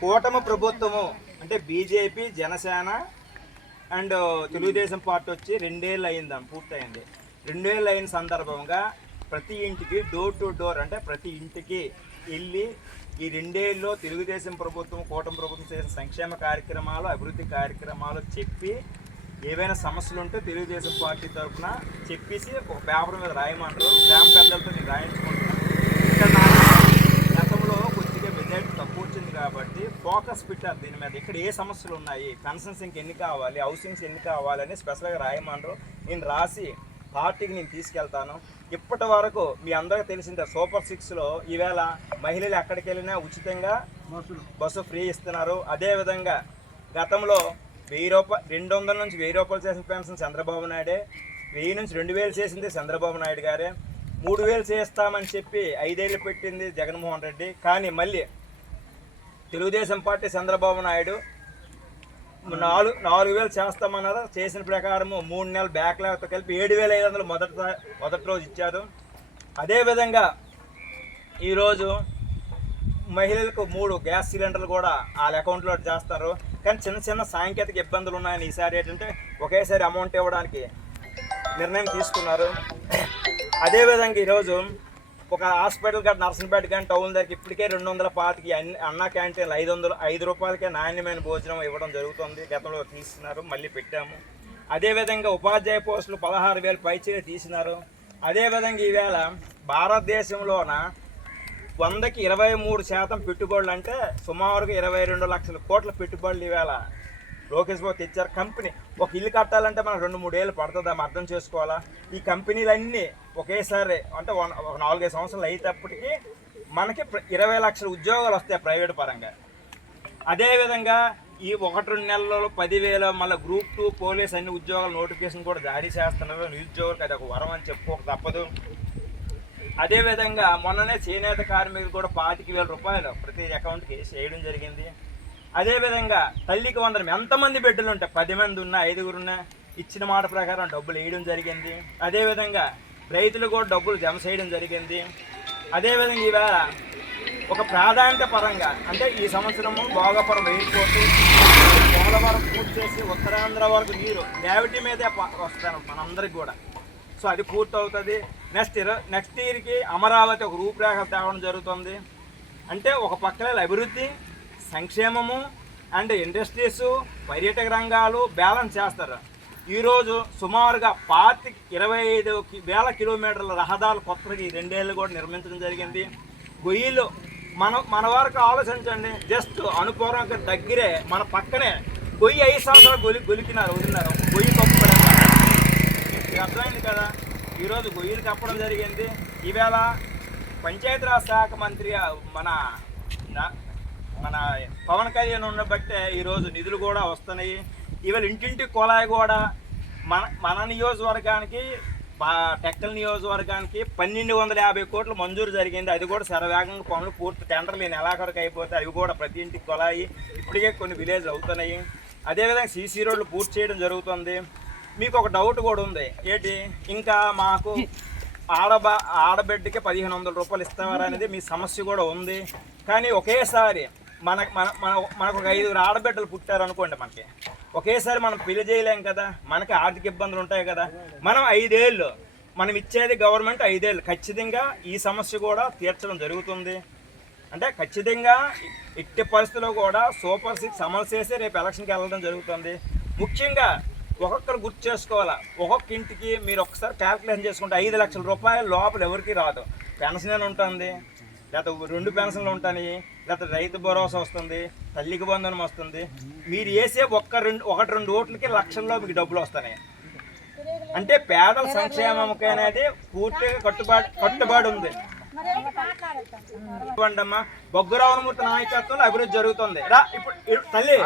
కూటమి ప్రభుత్వము అంటే BJP, Janasena and Telugu Desam party వచ్చి 2 ఏళ్ళు అయిందాం, పూర్తయింది. 2 ఏళ్ళు అయిన సందర్భంగా ప్రతి ఇంటికి డోర్ టు డోర్ అంటే ప్రతి ఇంటికి వెళ్ళి ఈ 2 ఏళ్ళలో తెలుగుదేశం ప్రభుత్వం, కూటమి ప్రభుత్వం చేసిన సంక్షేమ కార్యక్రమాలు, అభివృద్ధి కార్యక్రమాలు చెప్పి ఏవైనా సమస్యలు ఉంటే తెలుగుదేశం పార్టీ తరఫున చెప్పేసి ఒక పేపర్ మీద రాయమంటారు. గ్రామ పెద్దలతో నేను రాయించుకుంటున్నాను. ఇక్కడ గతంలో కొద్దిగా మెజారిటీ తక్కువ వచ్చింది కాబట్టి ఫోకస్ పెట్టారు దీని మీద. ఇక్కడ ఏ సమస్యలు ఉన్నాయి, పెన్షన్స్ ఇంకెన్ని కావాలి, హౌసింగ్స్ ఎన్ని కావాలని స్పెషల్గా రాయమంటారు. నేను రాసి పార్టీకి నేను తీసుకెళ్తాను. ఇప్పటి వరకు మీ అందరికీ తెలిసిందే సూపర్ 6లో ఈవేళ మహిళలు ఎక్కడికి వెళ్ళినా ఉచితంగా బస్సు ఫ్రీ ఇస్తున్నారు. అదేవిధంగా గతంలో 1000 రూపాయలు 200 నుంచి 1000 రూపాయలు చేసిన పెన్షన్ చంద్రబాబు నాయుడే, 1000 నుంచి 2000 చేసింది చంద్రబాబు నాయుడు గారే, 3000 చేస్తామని చెప్పి 5 ఏళ్ళు పెట్టింది జగన్మోహన్ రెడ్డి. కానీ మళ్ళీ తెలుగుదేశం పార్టీ చంద్రబాబు నాయుడు 4000 చేస్తామన్నారు. చేసిన ప్రకారము 3 నెలలు బ్యాక్లాగ్తో కలిపి 7500 మొదటి రోజు ఇచ్చారు. అదేవిధంగా ఈరోజు మహిళలకు 3 గ్యాస్ సిలిండర్లు కూడా వాళ్ళ అకౌంట్లో చేస్తారు. కానీ చిన్న చిన్న సాంకేతిక ఇబ్బందులు ఉన్నాయని ఈసారి ఏంటంటే ఒకేసారి అమౌంట్ ఇవ్వడానికి నిర్ణయం తీసుకున్నారు. అదేవిధంగా ఈరోజు ఒక హాస్పిటల్ కానీ నర్సింగ్పేట కానీ టౌన్ దగ్గర ఇప్పటికే 225 అన్నా క్యాంటీన్లు 5 రూపాయలకే నాణ్యమైన భోజనం ఇవ్వడం జరుగుతుంది. గతంలో తీస్తున్నారు, మళ్ళీ పెట్టాము. అదేవిధంగా ఉపాధ్యాయ పోస్టులు 16,000 పైచీలు తీసినారు. అదేవిధంగా ఈవేళ భారతదేశంలోన 100కి 23% పెట్టుబడులు అంటే సుమారుగా 22 లక్షల కోట్ల పెట్టుబడులు ఈవేళ లోకేష్ బాబు తెచ్చారు. కంపెనీ ఒక ఇల్లు కట్టాలంటే మనకు 2-3 ఏళ్ళు పడుతుంది, అర్థం చేసుకోవాలా. ఈ కంపెనీలన్నీ ఒకేసారి అంటే 4-5 సంవత్సరాలు అయ్యేటప్పటికి మనకి 20 లక్షల ఉద్యోగాలు వస్తాయి ప్రైవేట్ పరంగా. అదేవిధంగా ఈ 1-2 నెలల్లో 10,000 మళ్ళీ గ్రూప్ 2 పోలీస్ అన్ని ఉద్యోగాల నోటిఫికేషన్ కూడా జారీ చేస్తున్నారు. నిరుద్యోగులకు అది ఒక వరం అని చెప్పుకోక తప్పదు. అదేవిధంగా మొన్ననే చేనేత కార్మికులు కూడా 25,000 రూపాయలు ప్రతి అకౌంట్కి వేయడం జరిగింది. అదేవిధంగా తల్లికి 100 ఎంతమంది బిడ్డలు ఉంటాయి, 10 మంది ఉన్నా 5గురు ఉన్నా ఇచ్చిన మాట ప్రకారం డబ్బులు వేయడం జరిగింది. అదేవిధంగా రైతులు కూడా డబ్బులు జమ చేయడం జరిగింది. అదేవిధంగా ఇవాళ ఒక ప్రాధాన్యత పరంగా అంటే ఈ సంవత్సరము భోగాపురం ఎయిర్పోర్టు, పోలవరం పూర్తి చేసి ఉత్తరాంధ్ర వరకు నీరు గ్రావిటీ మీదే వస్తాను మనందరికి కూడా. సో అది పూర్తి అవుతుంది. నెక్స్ట్ ఇయర్కి అమరావతి ఒక రూపురేఖ తేవడం జరుగుతుంది. అంటే ఒక పక్కన అభివృద్ధి, సంక్షేమము అండ్ ఇండస్ట్రీస్, పర్యాటక రంగాలు బ్యాలెన్స్ చేస్తారు. ఈరోజు సుమారుగా 25,000 కిలోమీటర్ల రహదారులు కొత్తగా ఈ 2 ఏళ్ళు కూడా నిర్మించడం జరిగింది. గొయ్యిలు మన వరకు ఆలోచించండి, జస్ట్ అనుపూర్వక దగ్గరే మన పక్కనే గొయ్యి 5 సంవత్సరాలు వదిలినారు. గొయ్యి కప్పుకోలేదు, అర్థమైంది కదా. ఈరోజు గొయ్యిలు కప్పడం జరిగింది. ఈవేళ పంచాయతీరాజ్ శాఖ మంత్రి మన పవన్ కళ్యాణ్ ఉండబట్టే ఈరోజు నిధులు కూడా వస్తున్నాయి. ఇవాళ ఇంటింటి కుళాయి కూడా మన నియోజకవర్గానికి, టెక్కల్ నియోజకవర్గానికి 1,250 కోట్లు మంజూరు జరిగింది. అది కూడా శరవేగంగా పనులు పూర్తి టెండర్లు నెలాఖరికి అయిపోతే అవి కూడా ప్రతి ఇంటికి కుళాయి ఇప్పటికే కొన్ని విలేజ్లు అవుతున్నాయి. అదేవిధంగా సీసీ రోడ్లు పూర్తి చేయడం జరుగుతుంది. మీకు ఒక డౌట్ కూడా ఉంది ఏంటి, ఇంకా మాకు ఆడబిడ్డకి 1,500 రూపాయలు ఇస్తామని అనేది మీ సమస్య కూడా ఉంది. కానీ ఒకేసారి మనకు ఒక 5 ఆడబిడ్డలు పుట్టారనుకోండి, మనకి ఒకేసారి మనం పెళ్లి చేయలేం కదా, మనకి ఆర్థిక ఇబ్బందులు ఉంటాయి కదా. మనం 5 ఏళ్ళు మనం ఇచ్చేది గవర్నమెంట్ 5 ఏళ్ళు ఖచ్చితంగా ఈ సమస్య కూడా తీర్చడం జరుగుతుంది. అంటే ఖచ్చితంగా ఎట్టి పరిస్థితుల్లో కూడా సూపర్ 6 అమలు చేసి రేపు ఎలక్షన్కి వెళ్ళడం జరుగుతుంది. ముఖ్యంగా ఒక్కొక్కరు గుర్తు చేసుకోవాలా, ఒక్కొక్క ఇంటికి మీరు ఒకసారి క్యాల్కులేషన్ చేసుకుంటే 5 లక్షల రూపాయల లోపల ఎవరికి రాదు. పెన్షన్ ఉంటుంది, లేకపోతే 2 పెన్షన్లు ఉంటాయి, లేకపోతే రైతు భరోసా వస్తుంది, తల్లికి బంధనం వస్తుంది. మీరు వేసే 1-2 ఓట్లకి లక్షల్లో మీకు డబ్బులు వస్తున్నాయి. అంటే పేదల సంక్షేమంకి అనేది పూర్తిగా కట్టుబడి ఉంది. బొగ్గు రామమూర్తి నాయకత్వంలో అభివృద్ధి జరుగుతుంది. ఇప్పుడు తల్లి